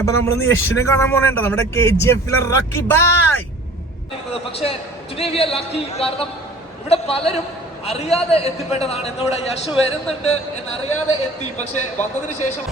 അപ്പൊ നമ്മളിന്ന് യഷിനെ കാണാൻ പോണേണ്ട നമ്മുടെ KGF റക്കി ബൈ. പക്ഷേ ടുഡേ വി ആർ ലക്കി, കാരണം ഇവിടെ പലരും അറിയാതെ എത്തിപ്പെട്ടതാണ്. എന്നിവിടെ യശ് വരുന്നുണ്ട് എന്നറിയാതെ എത്തി. പക്ഷെ വന്നതിന് ശേഷം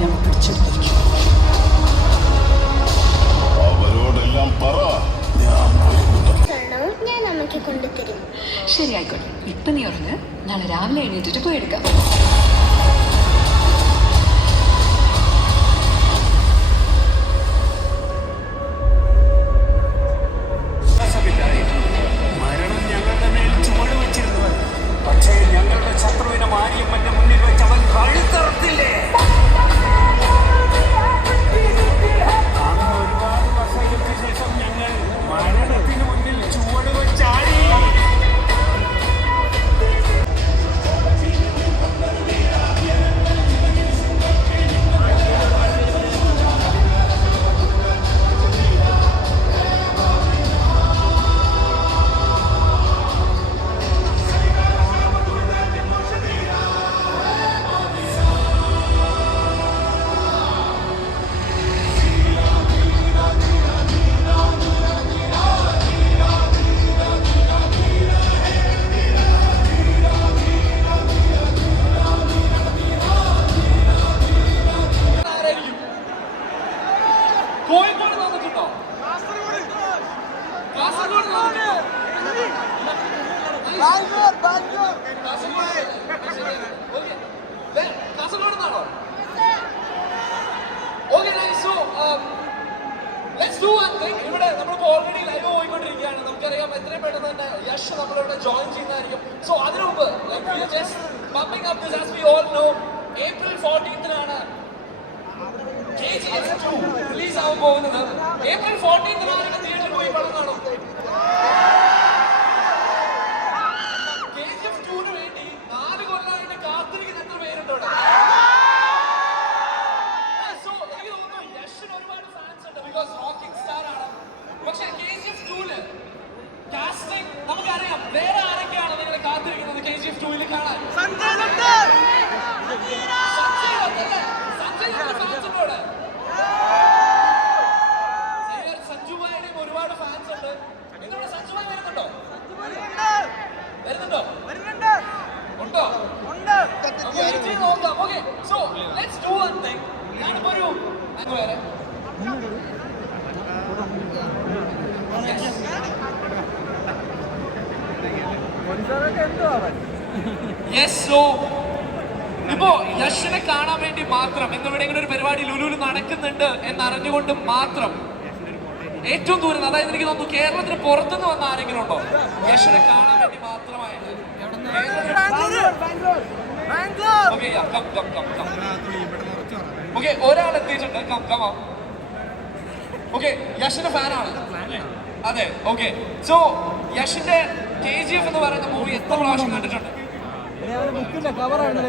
ഞാൻ പിടിച്ചെടുത്തിരിക്കും. അവരോടെല്ലാം പറ, ഞാൻ നമുക്ക് കൊണ്ടുതരും. ശരി, ആയിക്കോട്ടെ. ഇപ്പൊ നീ ഉറങ്ങ്, നാളെ രാവിലെ എണീറ്റിട്ട് പോയി എടുക്കാം. മരണം ഞങ്ങളുടെ മേൽ ചുവട് വെച്ചിരുന്നു. പക്ഷേ ഞങ്ങളുടെ ശത്രുവിനെ മാരിയമ്മന്റെ മുന്നിൽ വെച്ച് അവൻ കഴുത്തറത്തില്ലേ. ഒരുപാട് വർഷങ്ങൾക്ക് ശേഷം ഞങ്ങൾ മരണത്തിന് മുന്നിൽ ചുവട് വെച്ചാടി. കോഴിക്കോട് വന്നിട്ടുണ്ടോ? കാസർഗോഡ് വന്നിട്ടുണ്ടോ? കാസർഗോഡ് നിന്നാണോ? Okay, so let's do one thing. ഇവിടെ നമ്മളിപ്പോ ഓൾറെഡി ലൈവ് പോയിക്കൊണ്ടിരിക്കുകയാണ്. നമുക്കറിയാം എത്രയും പെട്ടെന്ന് തന്നെ യശ് നമ്മളിവിടെ ജോയിൻ ചെയ്യുന്നതായിരിക്കും. സോ അതിനു മുമ്പ് ഏപ്രിൽ 14-നാണ് KGF 2 റിലീസ് ആവാൻ പോകുന്നത്. ഏപ്രിൽ 14-നാണ് തിയേറ്ററിൽ പോയി പടം കാണും. KGF 2-ന് വേണ്ടി 4 കൊല്ലമായിട്ട് കാത്തിരിക്കുന്ന എത്ര പേരുണ്ട് ഇവിടെ? സോ എനിക്ക് തോന്നുന്നു യഷിന് ഒരുപാട് ഫാൻസ് ഉണ്ട്, ബിക്കോസ് റോക്കിംഗ് സ്റ്റാർ ആണ്. പക്ഷെ KGF 2-ല് കാസ്റ്റിംഗ് നമുക്കറിയാം. വേറെ ആരൊക്കെയാണ് നിങ്ങൾ കാത്തിരിക്കുന്നത് KGF 2-ൽ കാണാൻ? സഞ്ജയ് ദത്ത് ഫാൻസ് ഉണ്ട് ഇവിടെ. സഞ്ജുബായുടെയും ഒരുപാട് ഫാൻസ് ഉണ്ട്. നിങ്ങളുടെ സഞ്ജുബായ് വരുന്നുണ്ടോ? ഉണ്ടോ? നോക്കാം. Okay, so let's do one thing. ഞാനിപ്പോ ഒരു അങ്ങ് വേറെ യെസ്. സോ ഇപ്പോ യഷിനെ കാണാൻ വേണ്ടി മാത്രം എന്നിവിടെ ഇങ്ങനെ ഒരു പരിപാടി ലുലുവിൽ നടക്കുന്നുണ്ട് എന്നറിഞ്ഞുകൊണ്ട് മാത്രം ഏറ്റവും ദൂരം, അതായത് എനിക്ക് തോന്നുന്നു കേരളത്തിന് പുറത്തുനിന്ന് വന്ന ആരെങ്കിലും ഉണ്ടോ യഷിനെ കാണാൻ വേണ്ടി മാത്രമായിട്ട്? ഓക്കെ, ഒരാൾ എത്തിയിട്ടുണ്ട്. ഓക്കെ, യഷിന്റെ ഫാനാണ്. അതെ, ഓക്കെ. സോ യഷിന്റെ KGF എന്ന് പറയുന്ന മൂവി എത്ര പ്രാവശ്യം കണ്ടിട്ടുണ്ട്?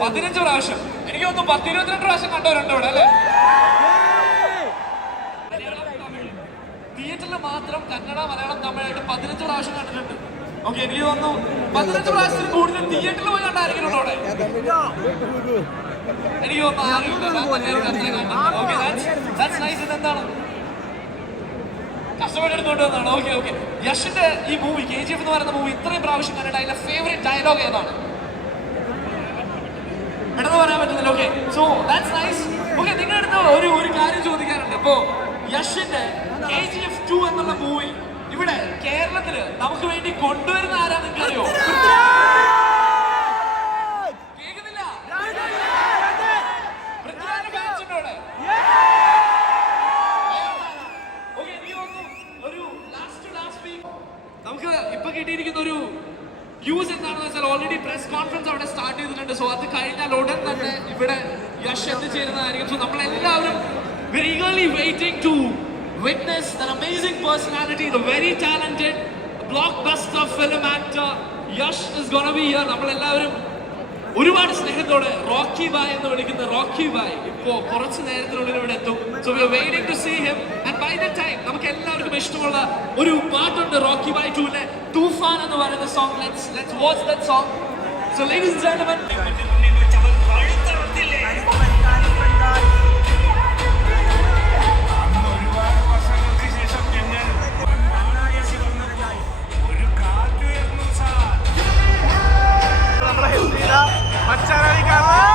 15 പ്രാവശ്യം. എനിക്ക് തോന്നുന്നു 10-22 പ്രാവശ്യം കണ്ടവരുണ്ട് ഇവിടെ, അല്ലേ? തിയേറ്ററിൽ മാത്രം കന്നഡ, മലയാളം, തമിഴായിട്ട് 15 പ്രാവശ്യം കണ്ടിട്ടുണ്ട്. ഓക്കെ, എനിക്ക് തോന്നുന്നു 15 പ്രാവശ്യത്തിൽ കൂടുതൽ തിയേറ്ററിൽ പോയി കണ്ടായിരിക്കും അവിടെ. എനിക്ക് തോന്നുന്നു എന്താണ് കഷ്ടപ്പെട്ടെടുത്തോണ്ട് വന്നാണ്. Okay, okay. യഷിന്റെ ഈ മൂവി KGF എന്ന് പറയുന്ന മൂവി ഇത്രയും പ്രാവശ്യം കണ്ടിട്ട് അതിന്റെ ഫേവറേറ്റ് ഡയലോഗ് ഏതാണ്? പെട്ടെന്ന് പറയാൻ പറ്റുന്നില്ല. Okay, so that's nice. Okay, നിങ്ങളുടെ അടുത്ത് ഒരു കാര്യം ചോദിക്കാനുണ്ട്. ഇപ്പോ യഷിന്റെ KGF 2 എന്നുള്ള മൂവി ഇവിടെ കേരളത്തില് നമുക്ക് വേണ്ടി കൊണ്ടുവരുന്ന ആരാ നിങ്ങൾക്കറിയോ? കേൾക്കുന്നില്ല? പൃഥ്വിരാജിന്റെ fans ഉണ്ടോ ഇവിടെ? Okay, എനിക്ക് തോന്നുന്നു ഒരു ലാസ്റ്റ് വീക്ക് നമുക്ക് ഇപ്പൊ കിട്ടിയിരിക്കുന്ന ഒരു ന്യൂസ് എന്താണെന്ന് വെച്ചാൽ ഓൾറെഡി പ്രസ് കോൺഫറൻസ് അവിടെ സ്റ്റാർട്ട് ചെയ്തിട്ടുണ്ട്. സോ അത് കഴിഞ്ഞാൽ ഉടൻ തന്നെ ഇവിടെ യശ് എത്തിച്ചേരുന്നതായിരിക്കും. സോ നമ്മളെല്ലാവരും we're eagerly waiting to witness that amazing personality, the very talented blockbuster film actor Yash is gonna be here. നമ്മളെല്ലാവരും ഒരുപാട് സ്നേഹത്തോടെ റോക്കി ബായ് എന്ന് വിളിക്കുന്ന റോക്കി ബായ് ഇപ്പോ കുറച്ച് നേരത്തിനുള്ളിൽ ഇവിടെ എത്തും. So we are waiting to see him and by the time നമുക്ക് എല്ലാവർക്കും ഇഷ്ടമുള്ള ഒരു പാട്ടുണ്ട് റോക്കി ബായ് 2ലെ തൂഫാൻ എന്ന് പറയുന്ന song. Let's watch that song. So ladies and gentlemen, മുന്നിൽ വെച്ച് അവൻ കഴുത്തറത്തില്ലേ? അന്ന് ഒരുപാട് വർഷങ്ങൾക്ക് ശേഷം ഞങ്ങൾ ഒരു കാറ്റുയർന്നു സാർ. നമ്മുടെ ഹെൽത്തിയില മച്ചാനായി കാണാം.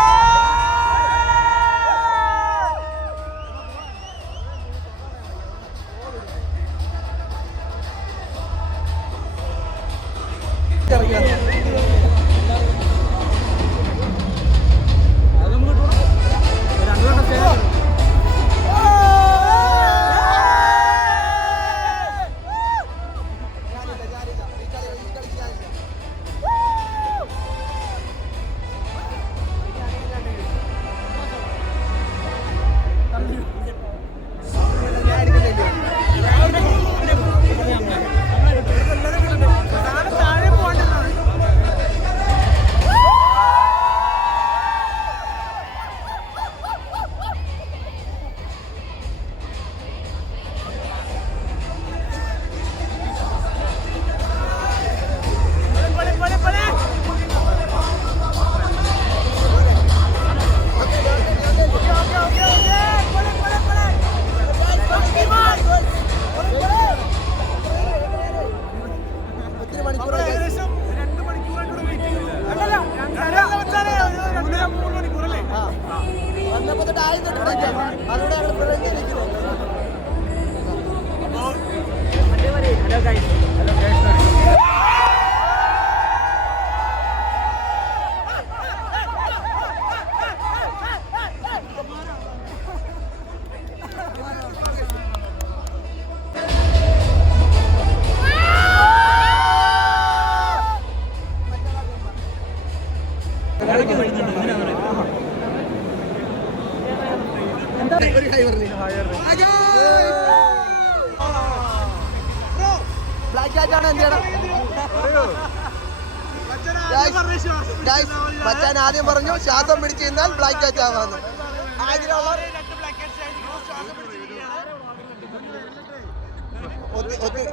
മച്ചാൻ ആദ്യം പറഞ്ഞു ശ്വാസം പിടിച്ചു കഴിഞ്ഞാൽ ബ്ലാക്ക് കാറ്റ് ആവാന്ന്.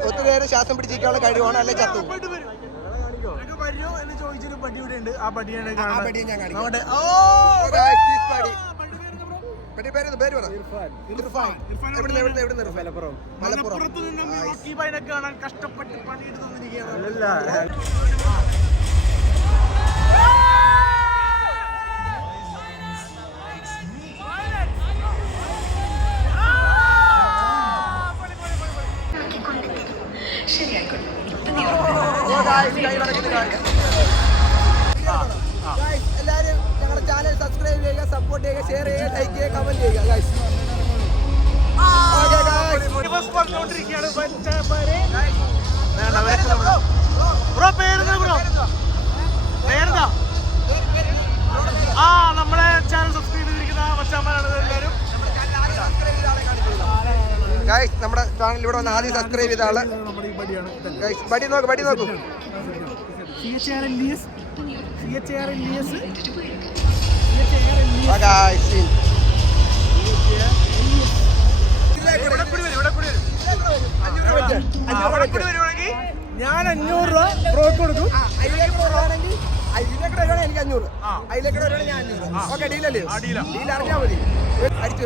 ഒത്തിരി നേരം ശ്വാസം പിടിച്ചിരിക്കാനുള്ള കഴിവാണ്, അല്ലെ ചത്തു. ആ പടിയെ ഞാൻ കാണിക്കാം. മലപ്പുറത്ത് നിന്ന് റോക്കി ബായിനെ കാണാൻ കഷ്ടപ്പെട്ട് പണിയെടുത്ത് വന്നിരിക്കുകയാണ്. ശരിയായിക്കോട്ടെ. എല്ലാവരും ഞങ്ങളുടെ ചാനൽ സബ്സ്ക്രൈബ് ചെയ്യുക, സപ്പോർട്ട് ചെയ്യുക, ഷെയർ ചെയ്യുക, ലൈക്ക് ചെയ്യുക, കമന്റ് ചെയ്യുക. നമ്മളെ ചാനൽ സബ്സ്ക്രൈബ് ചെയ്തിരിക്കുന്ന മച്ചാന്മാരാണ് എല്ലാവരും. ഗൈസ് നമ്മുടെ ചാനൽ ഇവിടെ വന്ന് ആദ്യം സബ്സ്ക്രൈബ് ചെയ്ത ആള് ഗൈസ്. ബടി നോക്കൂ. ഞാൻ 500 രൂപ ബ്രോക്ക് കൊടുക്കും. അതിലേക്ക് വരുവാണെങ്കിൽ എനിക്ക് 500, അതിലേക്ക് വരുവാണെങ്കിൽ ഞാൻ 500. ഓക്കെ, ഡീലല്ലേ? ഡീൽ അറിഞ്ഞാൽ മതി. അടിച്ചു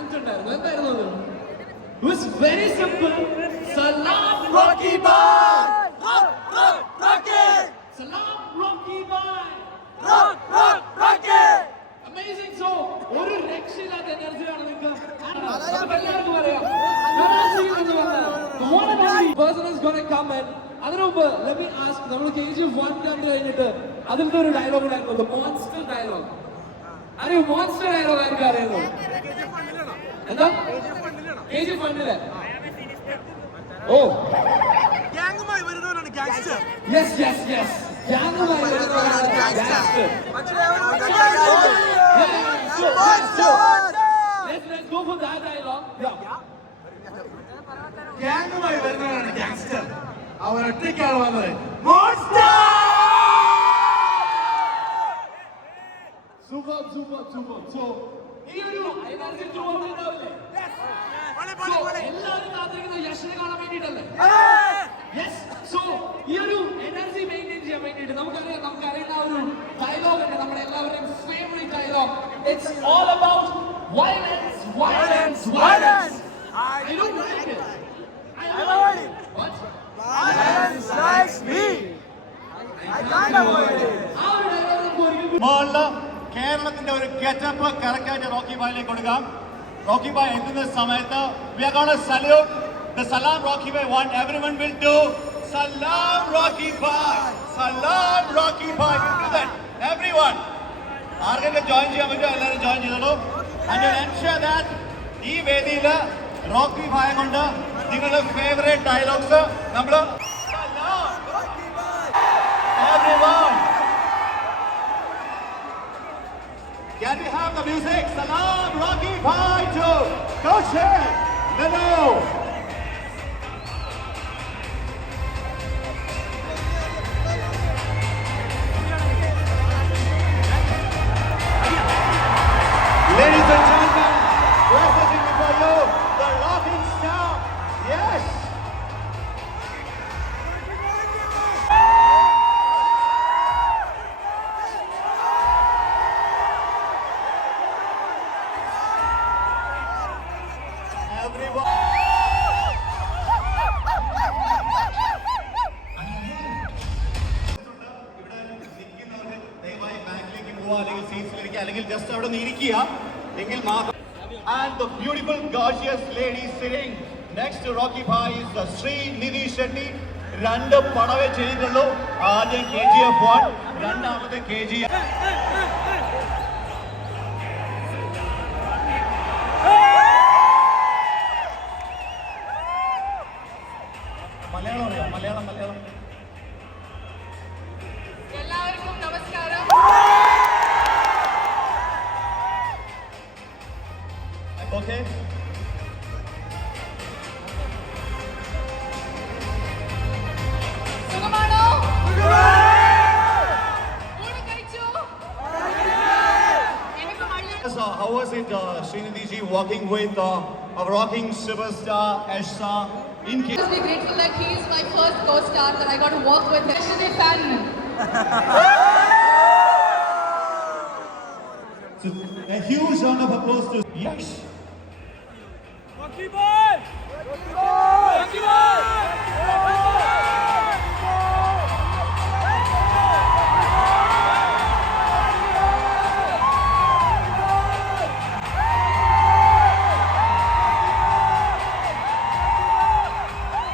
ചാൻസ് ഉണ്ടായിരുന്നു. എന്തായിരുന്നു അത്? It was very simple. Salam Rocky Bhai. Salam Rocky Bhai. Amazing. So ഒരു രക്ഷയില്ലാത്ത എനർജിയാണ് നിങ്ങൾക്ക് എല്ലാവർക്കും അറിയാം. Person is going to come in. അതിനു മുമ്പ് let me ask, നമ്മൾ KGF 1 കണ്ടു കഴിഞ്ഞിട്ട് അതിലത്തെ ഒരു ഡയലോഗ് ഉണ്ടായിരുന്നു, മോൺസ്റ്റർ ഡയലോഗ്. അറിയോ മോൺസ്റ്റർ ഡയലോഗ് ആയിരിക്കും അറിയുന്നത്? എന്താ KGF 1 ഓ ഗ്യാങ്ങുമായി വരുന്നവരാണ് ഗാങ്സ്റ്റർ. യെസ് യെസ് യെസ് ഗ്യാങ്ങുമായി വരുന്നവരാണ് gangster. Let's go for that dialogue. ഗ്യാങ്ങുമായി വരുന്നവരാണ് ഗാങ്സ്റ്റർ. അവർ ഒറ്റയ്ക്കാണ് വന്നത്. സൂപ്പർ. സോ ഈ ഒരു എനർജി ഉണ്ടാവില്ലേ? എല്ലാവരും കാത്തിരിക്കുന്നത് യശിനെ കാണാൻ വേണ്ടിയിട്ടല്ലേ? യെസ്. സോ ഈ ഒരു എനർജി മെയിൻറ്റെയിൻ ചെയ്യാൻ വേണ്ടിയിട്ട് നമുക്കറിയുന്ന ഒരു ഡയലോഗ് ഉണ്ട്, നമ്മുടെ എല്ലാവരുടെയും favourite dialogue. It's all about violence. I don't like it. I love it. What? Violence likes me. I can't avoid it. ആ ഒരു ഡയലോഗ് മോളില് കേരളത്തിന്റെ ഒരു ഗെറ്റപ്പ് കറക്റ്റായിട്ട് റോക്കി ബായിലേക്ക് കൊടുക്കാം. റോക്കി ബായ് എത്തുന്ന സമയത്ത് we are going to salute the Salam Rocky Bhai one. Everyone will do Salam Rocky Bhai. Salam Rocky Bhai. We'll do that. Everyone. ആർക്കൊക്കെ ജോയിൻ ചെയ്യാൻ പറ്റുമോ എല്ലാവരും ജോയിൻ ചെയ്തോളൂ. And you'll ensure that ഈ വേദിയിൽ Rocky ഭായ കൊണ്ട് നിങ്ങളുടെ ഫേവറേറ്റ് ഡയലോഗ്സ് നമ്മൾ everyone. Can we have the music? Salam Rocky Bhai to Coach Leno. Ladies and gentlemen, presenting before you the rocking star. Yes. Just out of the and the beautiful, gorgeous lady sitting next to Rocky Bhai is the Sri Nidhi Shetty. രണ്ട് പടവേ ചെയ്തിട്ടുള്ളൂ. ആദ്യം KGF 1, രണ്ടാമത് KGF. Malayalam അറിയാം? മലയാളം എല്ലാവർക്കും നമസ്കാരം. Okay. സുഖമാണോ? ഊണ് കഴിച്ചോ? എനിക്ക് മഴ. How was it, Srinidhi ji, walking with a rocking superstar Ashsa in I must be grateful that he is my first co-star that I got to work with. Yesterday fan. So, a huge round of applause to Yash. Rocky Bhai! Rocky Bhai!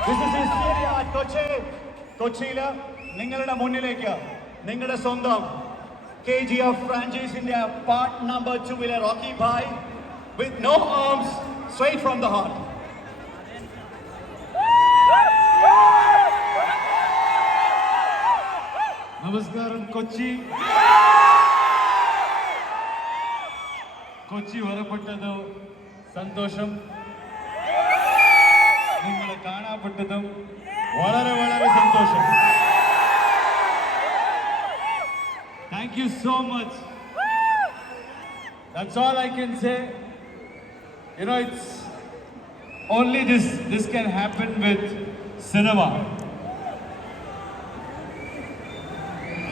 This is his area at കൊച്ചിയിൽ നിങ്ങളുടെ മുന്നിലേക്ക് നിങ്ങളുടെ സ്വന്തം KGF franchise-ന്റെ part number 2 Rocky Bhai with no arms, straight from the heart. നമസ്കാരം കൊച്ചി വരപ്പെട്ടത് സന്തോഷം. നിങ്ങളെ കാണപ്പെട്ടതും വളരെ സന്തോഷം. Thank you so much. That's all I can say. You know, it's only this can happen with cinema.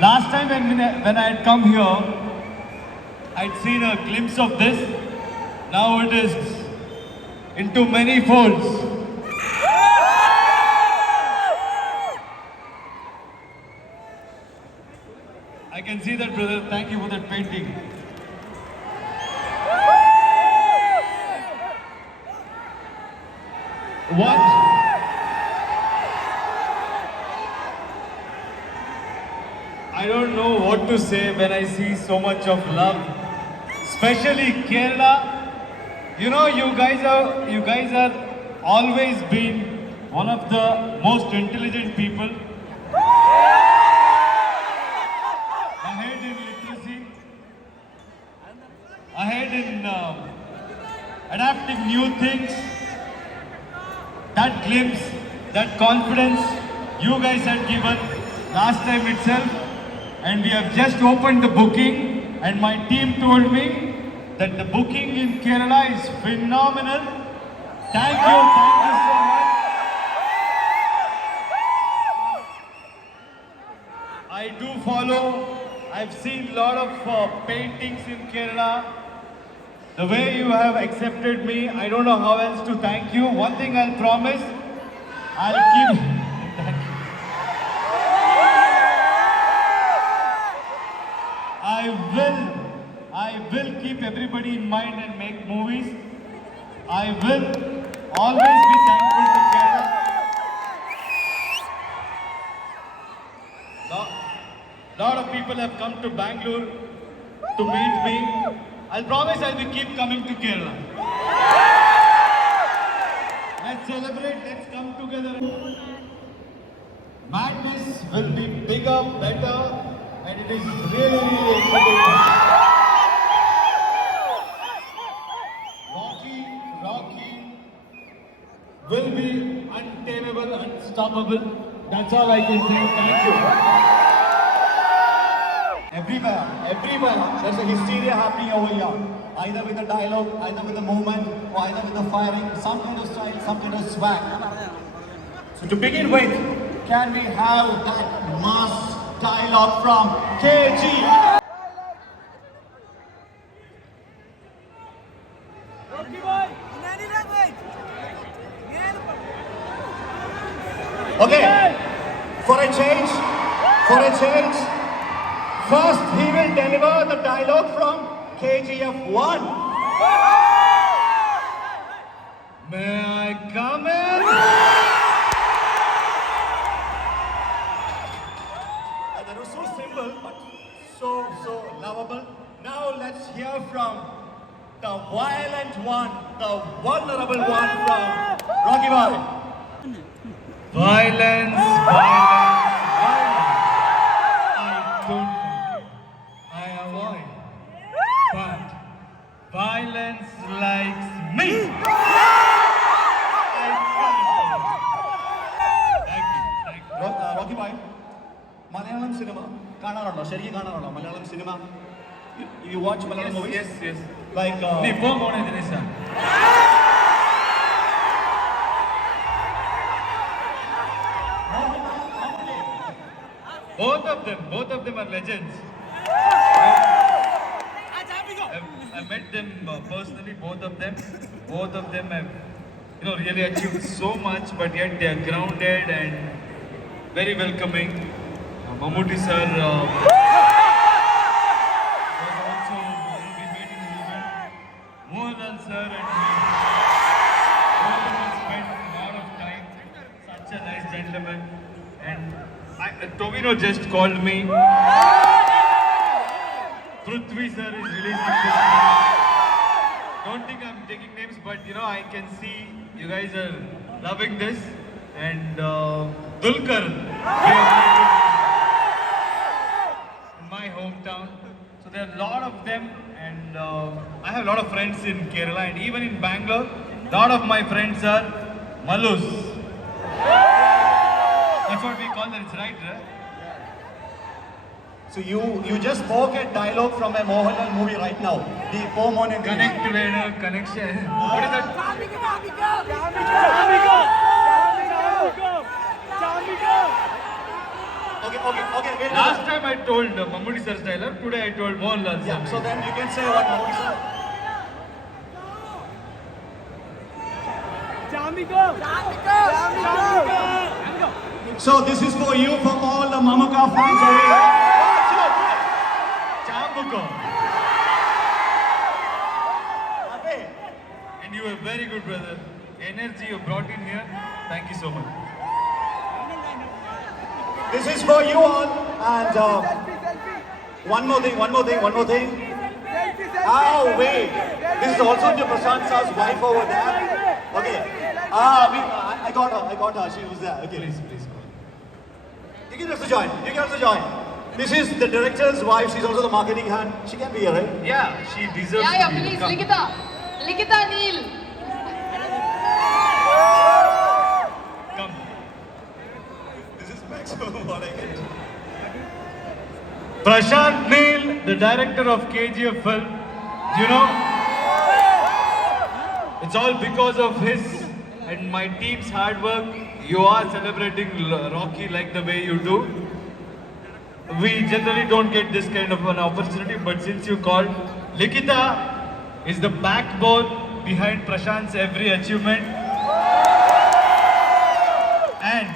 Last time when I had come here, I'd seen a glimpse of this. Now it is into many folds. I can see that, brother. Thank you for that painting. What? I don't know what to say when I see so much of love, especially Kerala. You know, you guys are always been one of the most intelligent people. Ahead in literacy, ahead in adapting new things. That glimpse, that confidence you guys had given last time itself, and we have just opened the booking, and my team told me that the booking in Kerala is phenomenal. Thank you so much. I do follow. I've seen a lot of paintings in Kerala. The way you have accepted me, I don't know how else to thank you. One thing I'll promise, I'll keep. Thank you. I will keep everybody in mind and make movies. I will always be thankful to Kerala. Lot of people have come to Bangalore to meet me. I'll promise I'll be keep coming to Kerala. Let's celebrate, let's come together. Madness will be bigger, better, and it is really exciting. Rocky will be untamable, unstoppable. That's all I can say. Thank you. Everywhere, there's a hysteria happening over here. Either with the dialogue, either with the movement, or either with the firing, some kind of style, some kind of swag. So to begin with, can we have that mass dialogue from KG? Okay, for a change, first he will deliver the dialogue from KGF 1. May I come in? That was so simple, but so lovable. Now let's hear from the violent one, the vulnerable one from Rocky Bhai. Violence. I don't like it. I avoid. But violence likes me. I can't. Thank you. Rocky Bhai, Malayalam cinema, കാണാറുണ്ടോ? ശരിക്കും കാണാറുണ്ടോ Malayalam cinema? You watch Malayalam movies? Yes. Like Nee, po mone Dinesh. Both of them are legends. I've met them personally, both of them have, really achieved so much, but yet they are grounded and very welcoming. Mammootty sir was also, we met in an event. Mohanlal sir and me, both of us spent a lot of time. Such a nice gentleman. And Tovino just called me. Prithvi sir is releasing this film. Don't think I'm taking names, but I can see you guys are loving this. And Dulquer, in my hometown. So there are a lot of them, and I have a lot of friends in Kerala, and even in Bangalore, a lot of my friends are Malus. That's what we call that, it's right? so you just spoke a dialogue from a Mohanlal movie right now. The Pomon and Connect to connection. What is that? Okay. Wait, Last time I told Mammootty sir's dialogue, today I told Mohanlal sir. yeah, so then you can say what Mohanlal sir. So this is for you from all the Mamuka fans. Chambuko. And you were very good, brother. Energy you brought in here. Thank you so much. This is for you all. And one more thing. Oh wait, this is also to Prashant's wife over there. Okay. I got her. She was there. Okay. Please. You can also join. This is the director's wife. She's also the marketing hand. She can be here, right? Yeah, she deserves Yeah, to be please, here. Likita Neil. Come. This is maximum what I get. Prashant Neel, the director of KGF film. You know, it's all because of his and my team's hard work. You are celebrating Rocky like the way you do. We generally don't get this kind of an opportunity, but since you called, Likita is the backbone behind Prashant's every achievement. And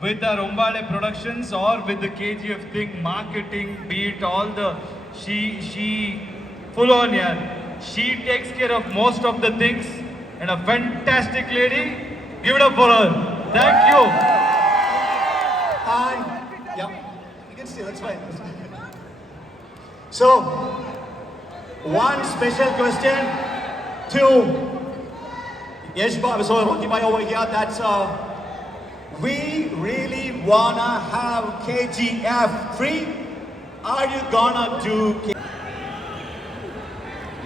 with our Umbale Productions or with the KGF thing, marketing, be it all the, she full on, yeah. She takes care of most of the things and a fantastic lady. Give it up for her. Thank you. And yeah, you can see that's fine. So, one special question to Yesh Bhai, so Rocky Bhai over here. That's we really wanna have KGF 3. Are you gonna do?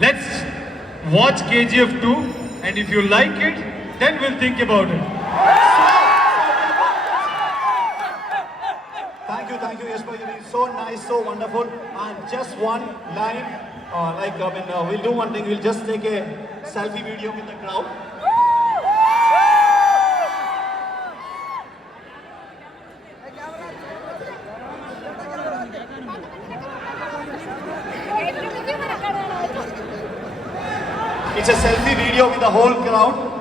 Let's watch KGF 2, and if you like it, then we'll think about it. Thank you, Yesh Bhai. You've been so nice, so wonderful. And just one line, we'll do one thing. We'll just take a selfie video with the crowd. It's a selfie video with the whole crowd.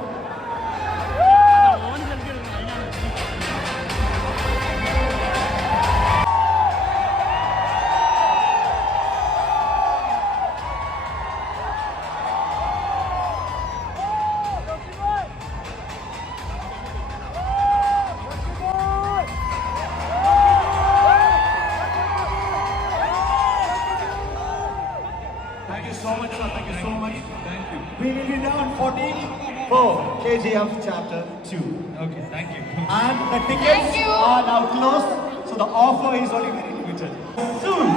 Thank you so much, sir. Thank you so much. Thank you. We will be down 14 for KGF Chapter 2. Okay, thank you. And the tickets Thank you. are now closed, so the offer is only very limited. Soon!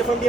Rocky,